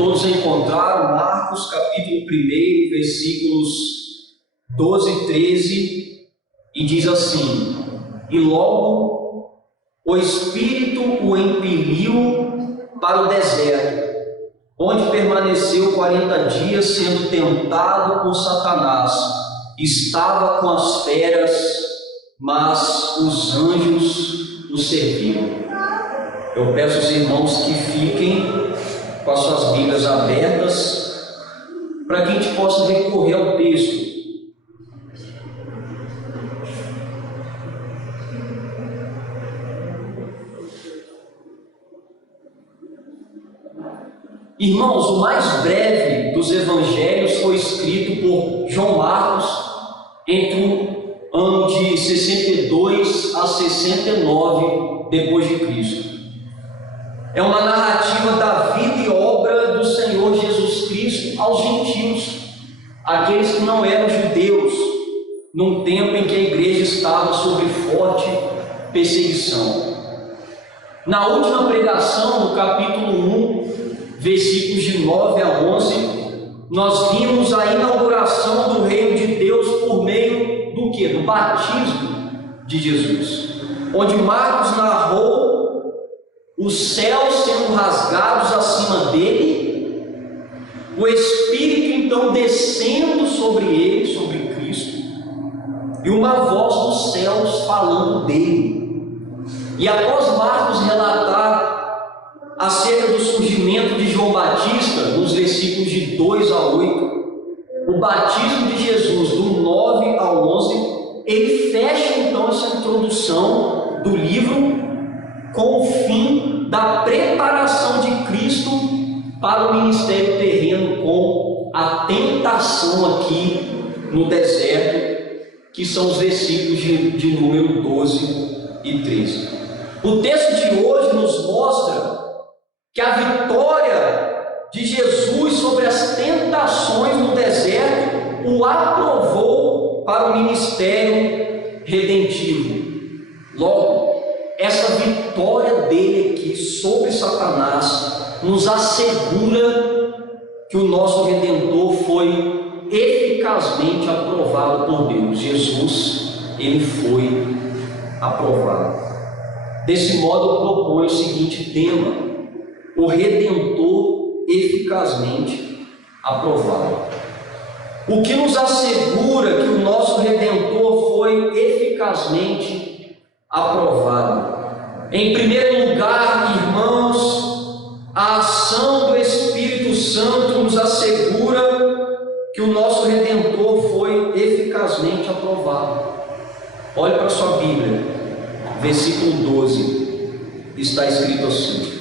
Todos encontraram Marcos capítulo 1, versículos 12 e 13, e diz assim: E logo o Espírito o impeliu para o deserto, onde permaneceu 40 dias sendo tentado por Satanás. Estava com as feras, mas os anjos o serviam. Eu peço aos irmãos que fiquem com as suas Bíblias abertas, para que a gente possa recorrer ao texto. Irmãos, o mais breve dos evangelhos foi escrito por João Marcos entre o ano de 62 a 69 depois de Cristo. É uma narrativa da vida e obra do Senhor Jesus Cristo aos gentios, aqueles que não eram judeus, num tempo em que a igreja estava sob forte perseguição. Na última pregação, no capítulo 1, versículos de 9 a 11, nós vimos a inauguração do reino de Deus por meio do quê? Do batismo de Jesus, onde Marcos narrou os céus sendo rasgados acima dele, o Espírito então descendo sobre ele, sobre Cristo, e uma voz dos céus falando dele. E após Marcos relatar acerca do surgimento de João Batista, nos versículos de 2 a 8, o batismo de Jesus, do 9 ao 11, ele fecha então essa introdução do livro com o fim da preparação de Cristo para o ministério terreno, com a tentação aqui no deserto, que são os versículos de número 12 e 13. O texto de hoje nos mostra que a vitória de Jesus sobre as tentações no deserto o aprovou para o ministério redentivo. Logo, essa vitória dele aqui sobre Satanás nos assegura que o nosso Redentor foi eficazmente aprovado por Deus. Jesus, ele foi aprovado. Desse modo, eu proponho o seguinte tema: o Redentor eficazmente aprovado. O que nos assegura que o nosso Redentor foi eficazmente aprovado? Em primeiro lugar, irmãos, a ação do Espírito Santo nos assegura que o nosso Redentor foi eficazmente aprovado. Olhe para a sua Bíblia, versículo 12, está escrito assim: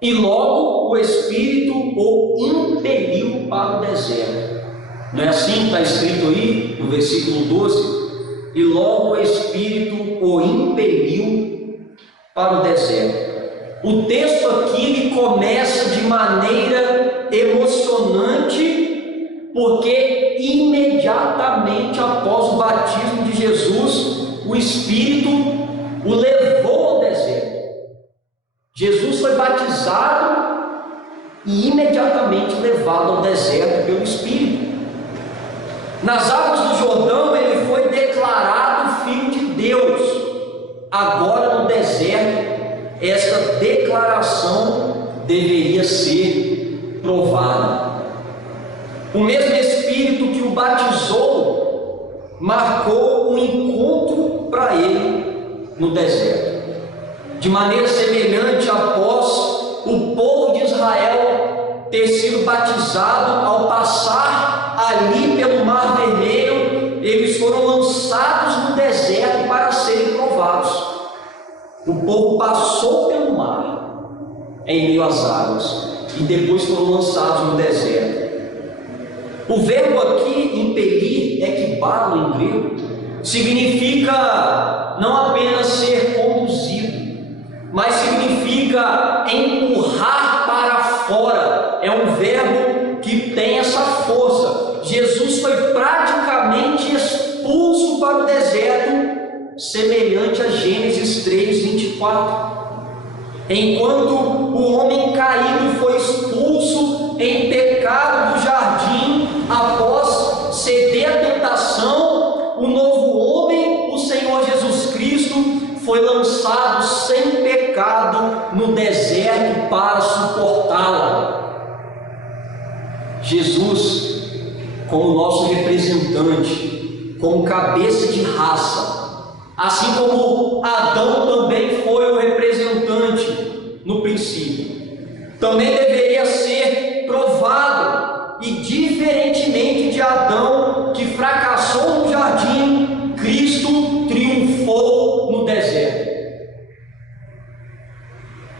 E logo o Espírito o impeliu para o deserto. Não é assim que está escrito aí no versículo 12? E logo o Espírito o impeliu para o deserto. O texto aqui ele começa de maneira emocionante, porque imediatamente após o batismo de Jesus, o Espírito o levou ao deserto. Jesus foi batizado e imediatamente levado ao deserto pelo Espírito. Nas águas do Jordão ele foi declarado Filho de Deus. Agora no deserto, esta declaração deveria ser provada. O mesmo Espírito que o batizou marcou um encontro para ele no deserto. De maneira semelhante, após o povo de Israel ter sido batizado, ao passar ali pelo Mar Vermelho, eles foram lançados no deserto para serem provados. O povo passou pelo mar, em meio às águas, e depois foram lançados no deserto. O verbo aqui, impelir, ekbalo em grego, significa não apenas ser conduzido, mas significa empurrar para fora. É um verbo que tem essa força. Jesus foi praticamente expulso para o deserto, semelhante a Gênesis 3, 24. Enquanto o homem caído foi expulso Jesus, como nosso representante, como cabeça de raça, assim como Adão também foi o representante no princípio, também deveria ser provado, e diferentemente de Adão, que fracassou no jardim, Cristo triunfou no deserto.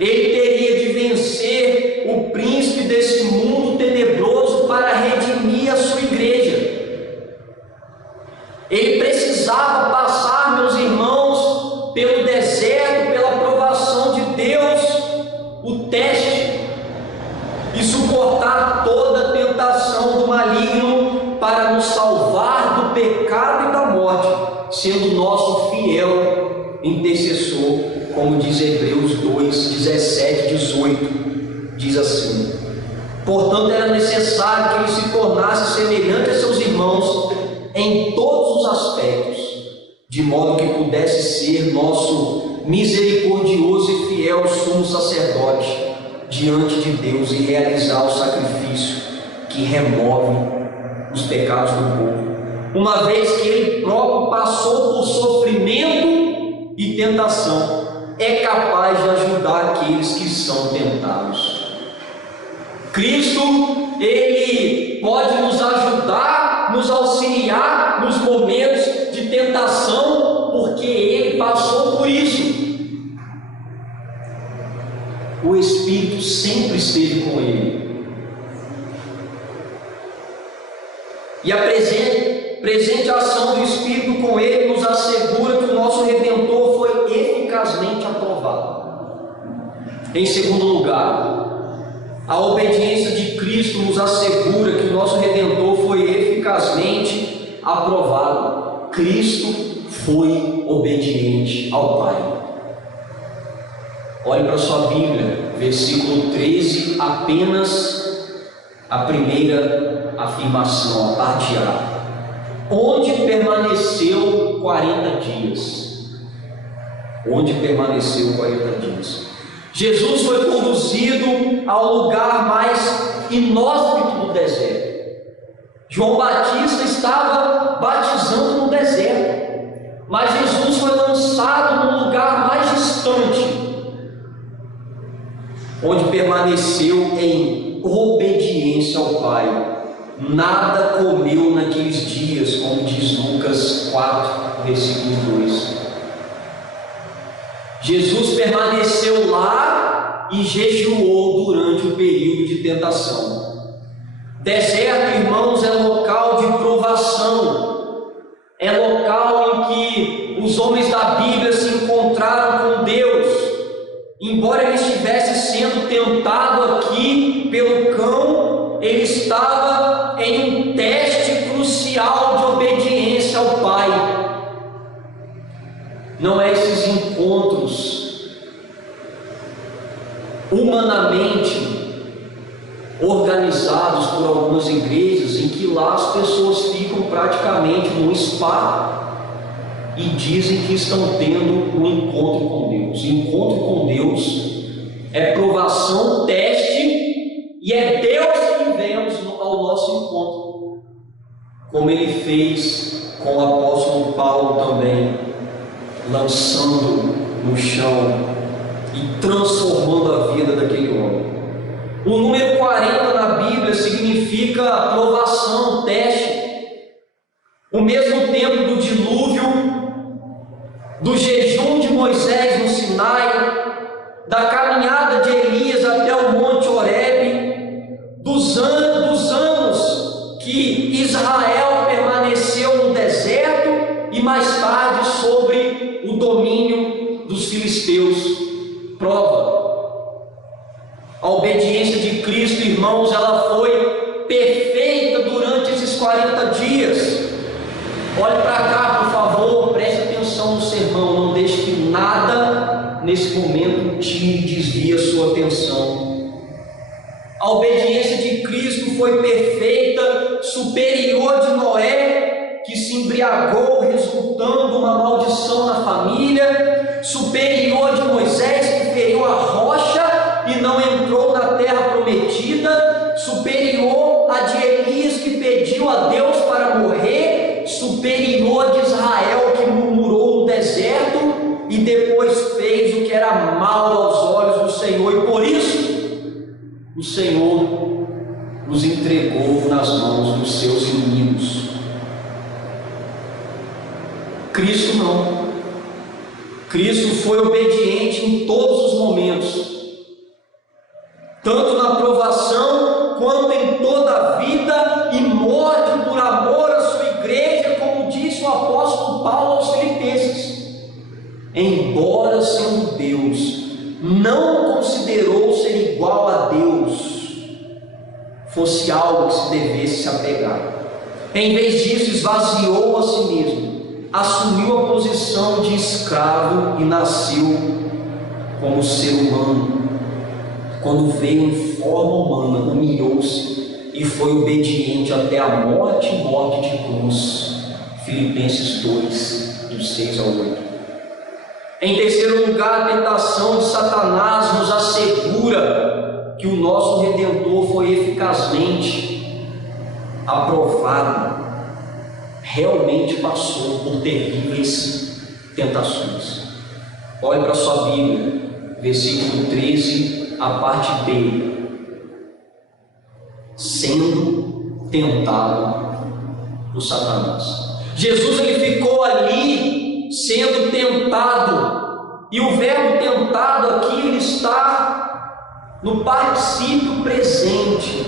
Ele teria de vencer o príncipe desse mundo tenebroso para redimir a sua igreja. Ele precisava passar, meus irmãos, pelo deserto, pela provação de Deus, o teste, e suportar toda a tentação do maligno para nos salvar do pecado e da morte, sendo nosso fiel intercessor, como diz Hebreus 2, 17, 18, diz assim: portanto era necessário que ele se tornasse semelhante a seus irmãos em todos os aspectos, de modo que pudesse ser nosso misericordioso e fiel sumo sacerdote diante de Deus e realizar o sacrifício que remove os pecados do povo, uma vez que ele próprio passou por sofrimento e tentação, é capaz de ajudar aqueles que são tentados. Cristo, ele pode nos ajudar, nos auxiliar nos momentos de tentação, porque ele passou por isso. O Espírito sempre esteve com ele. E a presente ação do Espírito com ele nos assegura que o nosso Redentor foi eficazmente aprovado. Em segundo lugar, a obediência de Cristo nos assegura que o nosso Redentor foi eficazmente aprovado. Cristo foi obediente ao Pai. Olhe para a sua Bíblia, versículo 13, apenas a primeira afirmação, a parte A. Onde permaneceu 40 dias? Onde permaneceu 40 dias? Jesus foi conduzido ao lugar mais inóspito do deserto. João Batista estava batizando no deserto, mas Jesus foi lançado no lugar mais distante, onde permaneceu em obediência ao Pai. Nada comeu naqueles dias, como diz Lucas 4, versículo 2. Jesus permaneceu lá e jejuou durante o período de tentação. Deserto, irmãos, é local de provação, é local em que os homens da Bíblia se encontraram com Deus. Embora ele estivesse sendo tentado aqui pelo cão, ele estava em um teste crucial de obediência ao Pai. Não é esses encontros humanamente organizados por algumas igrejas, em que lá as pessoas ficam praticamente num spa e dizem que estão tendo um encontro com Deus. Encontro com Deus é provação, teste, e é Deus que vem ao nosso encontro, como ele fez com o apóstolo Paulo também, lançando no chão e transformando a vida daquele homem. O número 40 na Bíblia significa provação, teste. O mesmo tempo do dilúvio, do jejum de Moisés no Sinai, da caminhada de Elias até o Monte Horebe, dos anos que Israel permaneceu no deserto e mais tarde sobre o domínio dos filisteus. Prova. A obediência de Cristo, irmãos, ela foi perfeita durante esses 40 dias. Olhe para cá, por favor, preste atenção no sermão, não deixe que nada nesse momento tire e desvie a sua atenção. A obediência de Cristo foi perfeita, superior de Noé, que se embriagou, resultando uma maldição na família, superior de Moisés, que feriu a rocha e não entrou na terra prometida, superior a de pediu a Deus para morrer, superior de Israel que murmurou no deserto e depois fez o que era mal aos olhos do Senhor, e por isso o Senhor os entregou nas mãos dos seus inimigos. Cristo não. Cristo foi obediente em todos os momentos, tanto na provação quanto em toda a vida, e morte por amor à sua igreja, como disse o apóstolo Paulo aos Filipenses. Embora sendo Deus, não considerou ser igual a Deus fosse algo que se devesse se apegar. Em vez disso, esvaziou a si mesmo, assumiu a posição de escravo e nasceu como ser humano. Quando veio em forma humana, humilhou-se e foi obediente até a morte e morte de cruz. Filipenses 2, do 6 ao 8. Em terceiro lugar, a tentação de Satanás nos assegura que o nosso Redentor foi eficazmente aprovado, realmente passou por terríveis tentações. Olhe para a sua Bíblia, versículo 13, a parte B. Sendo tentado por Satanás. Jesus ele ficou ali sendo tentado, e o verbo tentado aqui ele está no particípio presente.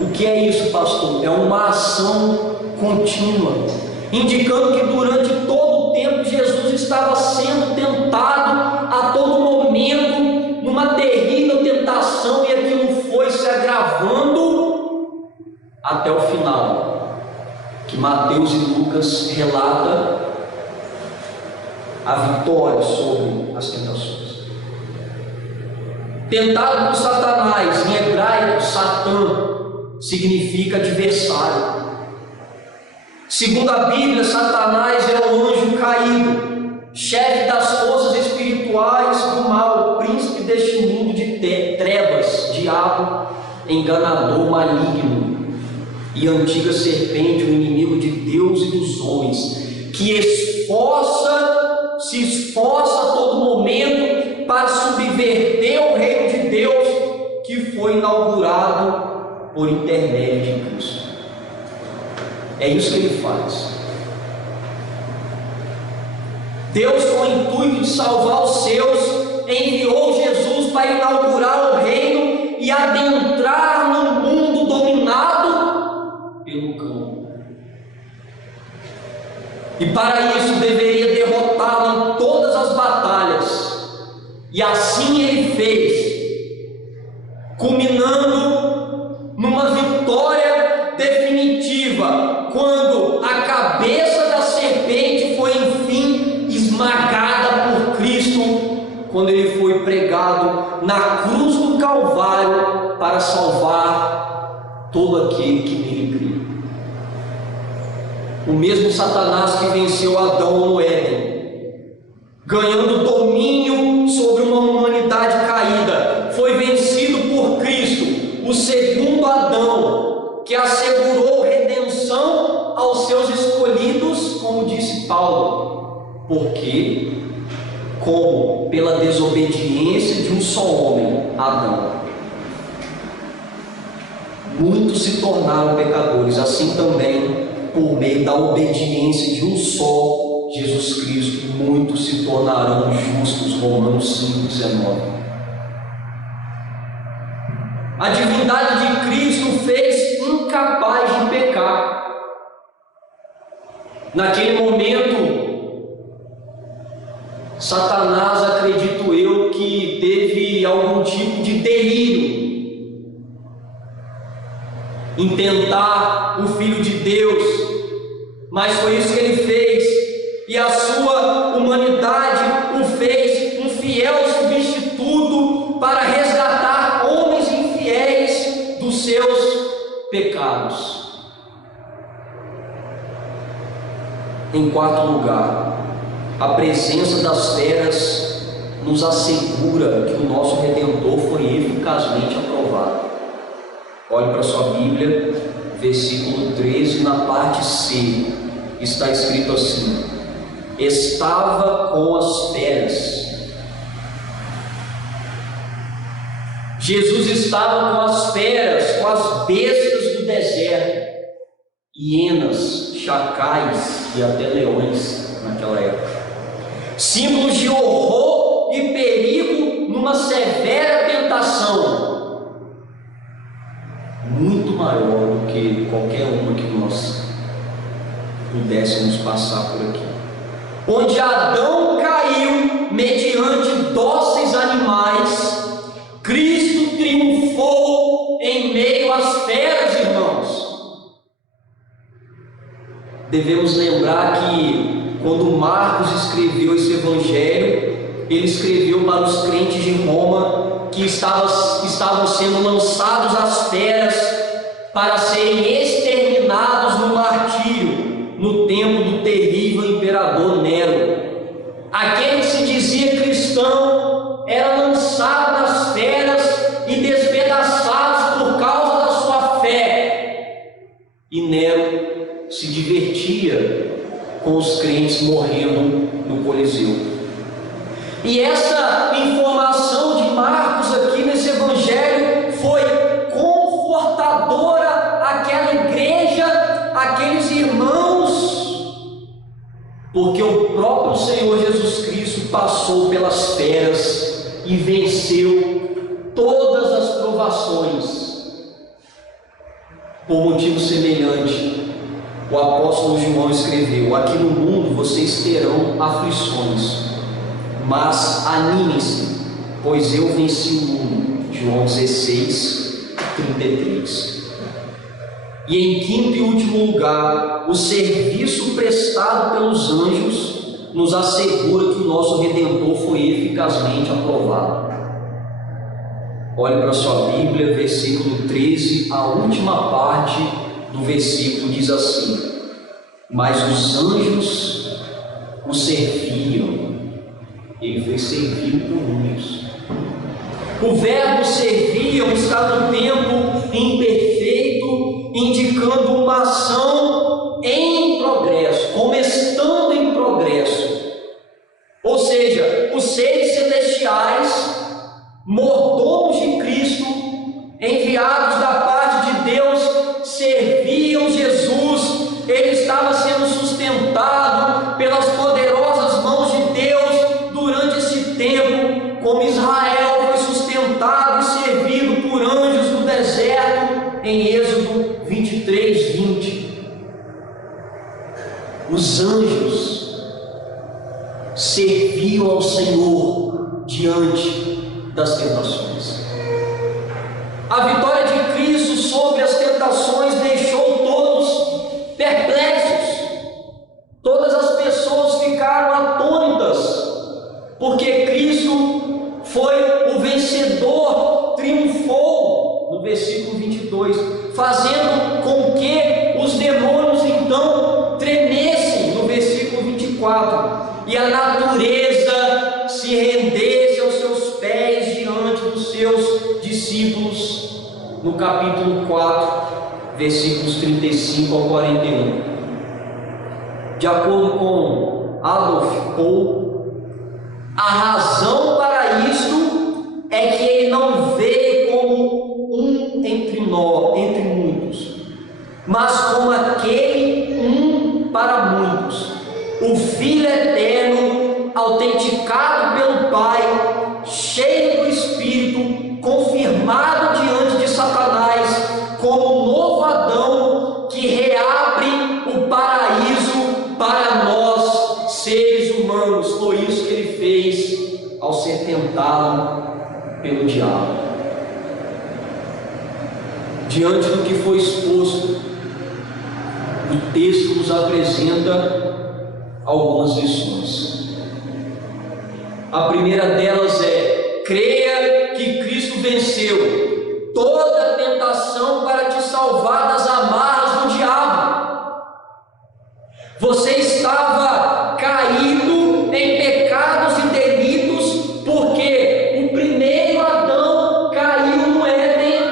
O que é isso, pastor? É uma ação contínua, indicando que durante todo o tempo Jesus estava sendo tentado a todo momento, numa terrível tentação, e aquilo foi se agravando até o final, que Mateus e Lucas relatam a vitória sobre as tentações. Tentado por Satanás, em hebraico, Satã significa adversário. Segundo a Bíblia, Satanás é o anjo caído, chefe das forças espirituais do mal, príncipe deste mundo de trevas, diabo, enganador, maligno, e antiga serpente, o inimigo de Deus e dos homens, que se esforça a todo momento para subverter o reino de Deus que foi inaugurado por intermédio de Cristo. É isso que ele faz. Deus, com o intuito de salvar os seus, enviou Jesus para inaugurar o reino e adentrar num mundo dominado pelo cão. E para isso deveria derrotá-lo em todas as batalhas, e assim ele fez, culminando numa vitória definitiva, quando a cabeça da serpente foi enfim esmagada por Cristo, quando ele foi pregado na cruz do Calvário para salvar todo aquele que nele crê. O mesmo Satanás que venceu Adão no Éden, ganhando domínio sobre uma humanidade caída, foi vencido por Cristo, o segundo Adão, que assegurou redenção aos seus escolhidos, como disse Paulo, porque, como pela desobediência de um só homem, Adão, muitos se tornaram pecadores, assim também, por meio da obediência de um só, Jesus Cristo, muitos se tornarão justos. Romanos 5,19. A divindade de Cristo fez incapaz de pecar. Naquele momento, Satanás, acredito eu, que teve algum tipo de delírio em tentar o Filho de Deus, mas foi isso que ele fez, e a sua humanidade o fez um fiel substituto para resgatar homens infiéis dos seus pecados. Em quarto lugar, a presença das feras nos assegura que o nosso Redentor foi eficazmente aprovado. Olhe para a sua Bíblia, versículo 13, na parte C, está escrito assim: estava com as feras. Jesus estava com as feras, com as bestas do deserto, hienas, chacais e até leões naquela época, símbolos de horror e perigo numa severa tentação, muito maior do que qualquer uma que nós pudéssemos passar por aqui, onde Adão caiu mediante dóceis animais. Cristo triunfou em meio às feras, irmãos. Devemos lembrar que quando Marcos escreveu esse evangelho, ele escreveu para os crentes de Roma que estavam sendo lançados às feras para serem exterminados no martírio, no tempo do terrível imperador Nero. Aquele que se dizia cristão era lançado nas feras e despedaçado por causa da sua fé. E Nero se divertia com os crentes morrendo no Coliseu. E essa informação de Marcos aqui nesse evangelho foi confortadora àquela igreja, àqueles irmãos, porque o próprio Senhor Jesus Cristo passou pelas feras e venceu todas as provações. Por motivo semelhante, o apóstolo João escreveu: aqui no mundo vocês terão aflições, mas animem-se, pois eu venci o mundo. João 16, 33. E em quinto e último lugar, o serviço prestado pelos anjos nos assegura que o nosso Redentor foi eficazmente aprovado. Olhe para a sua Bíblia, versículo 13, a última parte do versículo diz assim: mas os anjos o serviam. Ele foi servido por muitos. O verbo serviam está no tempo imperfeito, indicando uma ação em progresso, como estando em progresso. Ou seja, os seres celestiais, mordomos de Cristo, enviados da parte de Deus, serviam Jesus. Ele estava sendo sustentado pelas poderosas mãos de Deus durante esse tempo, como Israel foi sustentado e servido por anjos no deserto, em Êxodo 23, 20. Os anjos serviam ao Senhor diante das tentações. A vitória de Cristo sobre as tentações deixou todos perplexos. Todas as pessoas ficaram atônitas, porque Cristo foi o vencedor, triunfou, no versículo 22, fazendo com que os demônios então tremessem, no versículo 24, e a natureza se rendesse aos seus pés diante dos seus discípulos, no capítulo 4, versículos 35 ao 41. De acordo com Adolf Paul, a razão para isto é que ele não veio como um entre nós, entre muitos, mas como aquele um para muitos, o Filho eterno, autenticado pelo Pai, cheio do Espírito, confirmado diante de Satanás, como o novo Adão que reabre o paraíso para nós, seres humanos. Foi isso que ele fez ao ser tentado pelo diabo. Diante do que foi exposto, o texto nos apresenta algumas lições. A primeira delas é: creia que Cristo venceu toda tentação para te salvar das amarras do diabo. Você estava caído em pecados e delitos porque o primeiro Adão caiu no Éden,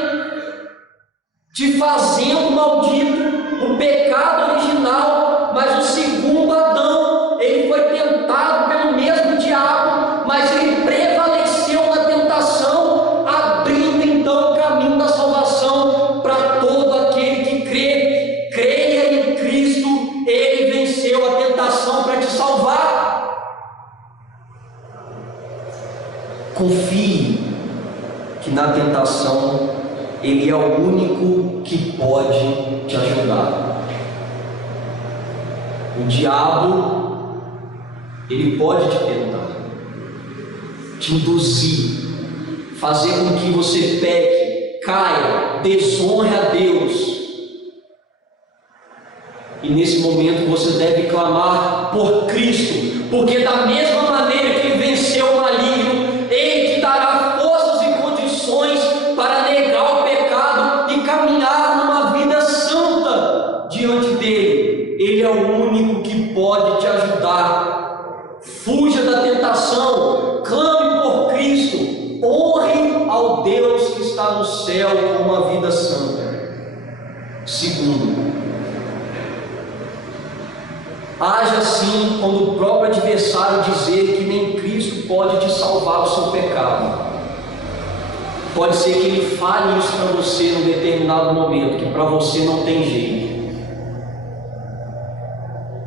te fazendo maldito, o pecado original. Mas o segundo Adão, ele foi tentado pelo mesmo diabo, mas ele prevaleceu na tentação, abrindo então o caminho da salvação para todo aquele que crê. Creia em Cristo, ele venceu a tentação para te salvar. Confie que na tentação ele é o único que pode te ajudar. O diabo, ele pode te tentar, te induzir, fazer com que você peque, caia, desonre a Deus. E nesse momento você deve clamar por Cristo, porque da mesma maneira que ele venceu o maligno, ele te dará forças e condições para negar o pecado e caminhar numa vida santa diante dele. Ele é o único que pode te ajudar. Fuja da tentação, clame por Cristo, honre ao Deus que está no céu com uma vida santa. Segundo, haja assim quando o próprio adversário dizer que nem Cristo pode te salvar do seu pecado. Pode ser que ele fale isso para você num determinado momento, que para você não tem jeito.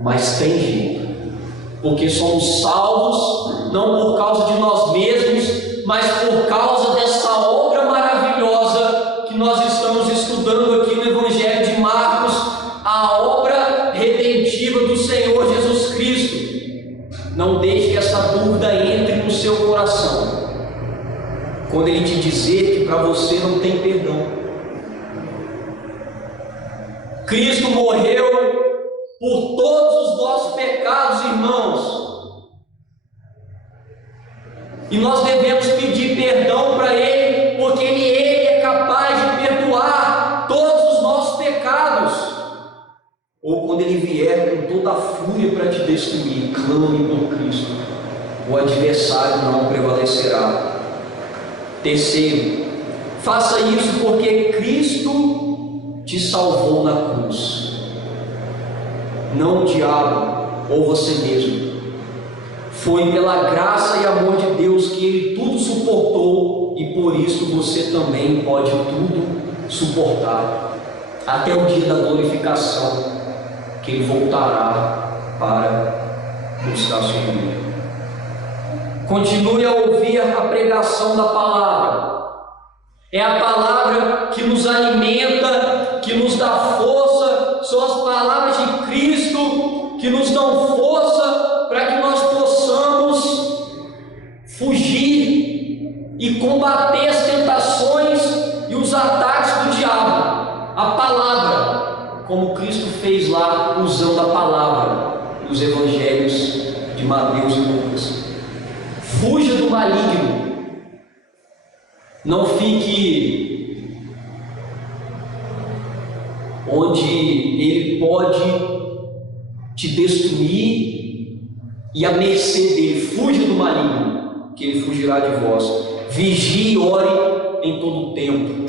Mas tem jeito, porque somos salvos não por causa de nós mesmos, mas por causa dessa obra maravilhosa que nós estamos estudando aqui no Evangelho de Marcos, a obra redentiva do Senhor Jesus Cristo. Não deixe que essa dúvida entre no seu coração quando ele te dizer que para você não tem perdão. Cristo morreu por todos os nossos pecados, irmãos, e nós devemos pedir perdão para ele, porque ele é capaz de perdoar todos os nossos pecados. Ou quando ele vier com toda a fúria para te destruir, clame por Cristo, o adversário não prevalecerá. Terceiro, faça isso porque Cristo te salvou na cruz, não o diabo ou você mesmo. Foi pela graça e amor de Deus que ele tudo suportou, e por isso você também pode tudo suportar, até o dia da glorificação, que ele voltará para buscar sua igreja. Continue a ouvir a pregação da palavra. É a palavra que nos alimenta, que nos dá força. São as palavras de Cristo que nos dão força para que nós possamos fugir e combater as tentações e os ataques do diabo. A palavra, como Cristo fez lá usando a palavra nos evangelhos de Mateus e Lucas. Fuja do maligno. Não fique onde ele pode te destruir e à mercê dele. Fuja do maligno, que ele fugirá de vós. Vigie e ore em todo o tempo.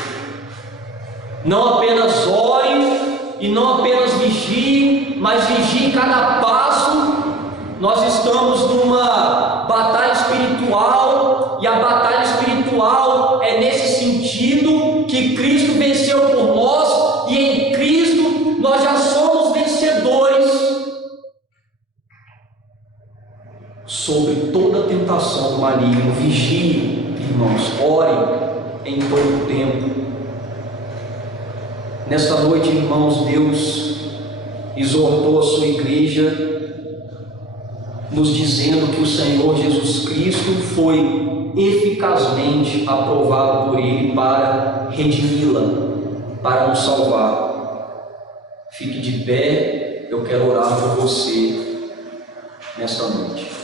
Não apenas ore e não apenas vigie, mas vigie em cada passo. Nós estamos numa batalha espiritual, e a batalha espiritual é nesse sentido que Cristo venceu por nós, e em Cristo nós já somos vencedores sobre toda a tentação do maligno. Vigie, irmãos, ore em todo o tempo. Nesta noite, irmãos, Deus exortou a sua igreja, nos dizendo que o Senhor Jesus Cristo foi eficazmente aprovado por Ele para redimi-la, para nos salvar. Fique de pé, eu quero orar por você nesta noite.